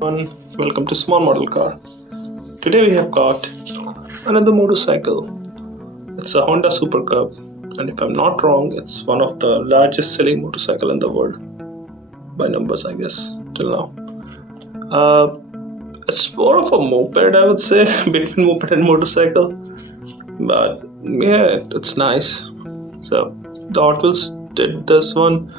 Welcome to Small Model Car. Today we have got another motorcycle. It's a Honda Super Cub, and if I'm not wrong, it's one of the largest selling motorcycle in the world by numbers, I guess, till now. It's more of a moped, I would say, between moped and motorcycle, but yeah, it's nice. So the Hotwheels did this one.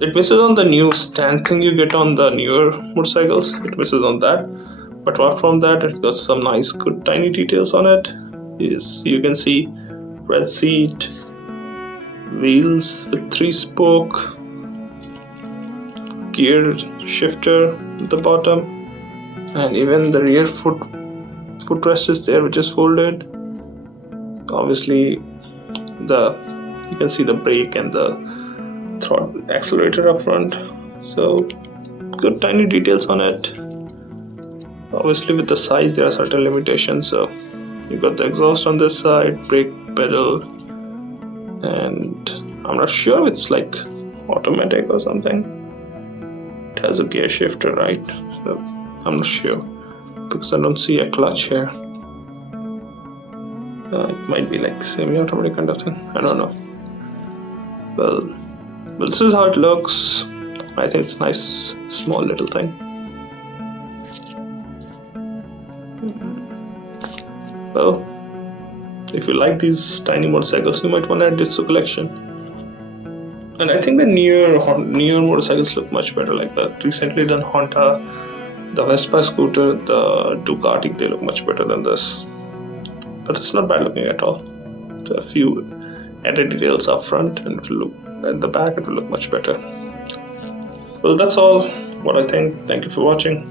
It misses on the new stand thing you get on the newer motorcycles. It misses on that, but apart from that, it got some nice, good, tiny details on it. Yes, you can see red seat, wheels with 3-spoke, gear shifter at the bottom, and even the rear footrest is there, which is folded. Obviously, you can see the brake and the throttle accelerator up front, so good tiny details on it. Obviously with the size there are certain limitations, so you got the exhaust on this side, brake pedal, and I'm not sure it's like automatic or something. It has a gear shifter, right? So I'm not sure because I don't see a clutch here. It might be like semi-automatic kind of thing, I don't know. Well, this is how it looks. I think it's a nice, small little thing. Well, if you like these tiny motorcycles, you might want to add this to collection. And I think the newer motorcycles look much better. Like the recently done Honda, the Vespa scooter, the Ducati, they look much better than this. But it's not bad looking at all. There are a few added details up front, and it will look at the back, it will look much better. Well, that's all what I think. Thank you for watching.